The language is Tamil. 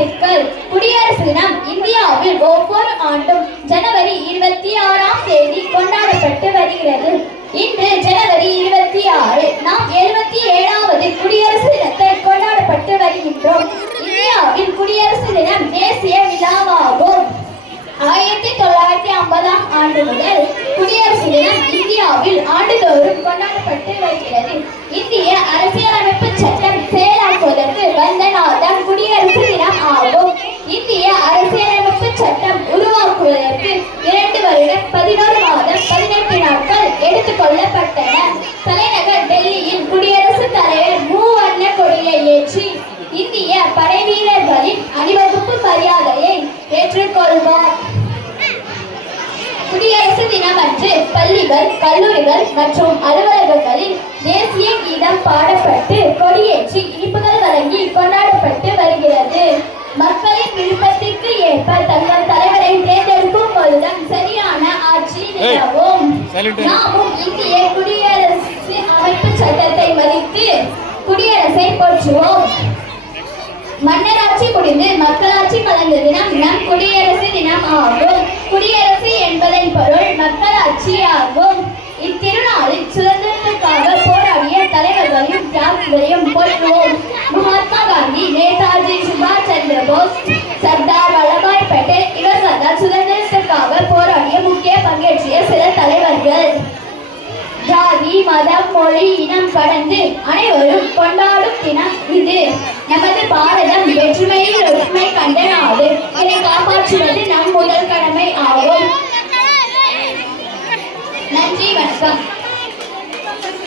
நல்வாழ்த்துக்கள். குடியரசு தினம் இந்தியாவில் ஒவ்வொரு ஆண்டும் ஜனவரி 26ஆம் தேதி கொண்டாடப்பட்டு வருகிறது. இன்று ஜனவரி 26 நாம் 77வது குடியரசு தினத்தை கொண்டாடப்பட்டு வருகின்றோம். இந்தியாவில் குடியரசு தினம் தேசிய விழாவாகும். 1950ஆம் ஆண்டு முதல் குடியரசு தினம் இந்தியாவில் ஆண்டுதோறும் கொண்டாடப்பட்டு வருகிறது. இந்திய அரசியலமைப்பு சட்டம் செயலாக்குவதற்கு வந்த நாள்தான் குடியரசு தினம் ஆகும். இந்திய அரசியலமைப்பு சட்டம் உருவாக்குவதற்கு 2 வருடம் 11 மாதம் 18 நாட்கள் எடுத்துக் கொள்ளப்பட்டன. தலைநகர் டெல்லியில் குடியரசுத் தலைவர் மூவண்ண கொடியை ஏற்றி இந்திய படை வீரர்களின் அணிவகுப்பு மரியாதையை ஏற்றுக்கொள்வார். குடியரசு தினமன்று பள்ளிகள், கல்லூரிகள் மற்றும் அலுவலகங்களில் தேசிய கீதம் பாடப்பட்டு கொடியேற்றி இனிப்புகள் வழங்கி கொண்டாடப்பட்டு வருகிறது. மக்களின் விருப்பத்திற்கு ஏற்ப தங்கள் தலைவரை தேர்ந்தெடுக்கும் போதுதான் சரியான ஆட்சி நிலவும். நாமும் இந்திய குடியரசு அமைப்பு சட்டத்தை மதித்து குடியரசை போற்றுவோம். மன்னராட்சி முடிந்து மக்களாட்சி மலர்ந்த தினம் நம் குடியரசு தினம் ஆகும். குடியரசு என்பதன் பொருள் மக்களாட்சி ஆகும். இத்திருநாளில் சுதந்திரத்திற்காக போராடிய தலைவர்களையும் தியாகிகளையும் போற்றுவோம். மகாத்மா காந்தி, நேதாஜி சுபாஷ் சந்திர போஸ், சர்தார் வல்லபாய் பட்டேல் இவர்கள்தான் சுதந்திரத்திற்காக போராடிய முக்கிய பங்கேற்றிய சில தலைவர்கள். ஜாதி, மதம், மொழி, இனம் கடந்து அனைவரும் கொண்டாடும் தினம் இது. நமது பாரதம் வேற்றுமையில் ஒற்றுமை கண்ட நாடு. இதை காப்பாற்றுவது நம் முதல் கடமை ஆகும். நன்றி, வணக்கம்.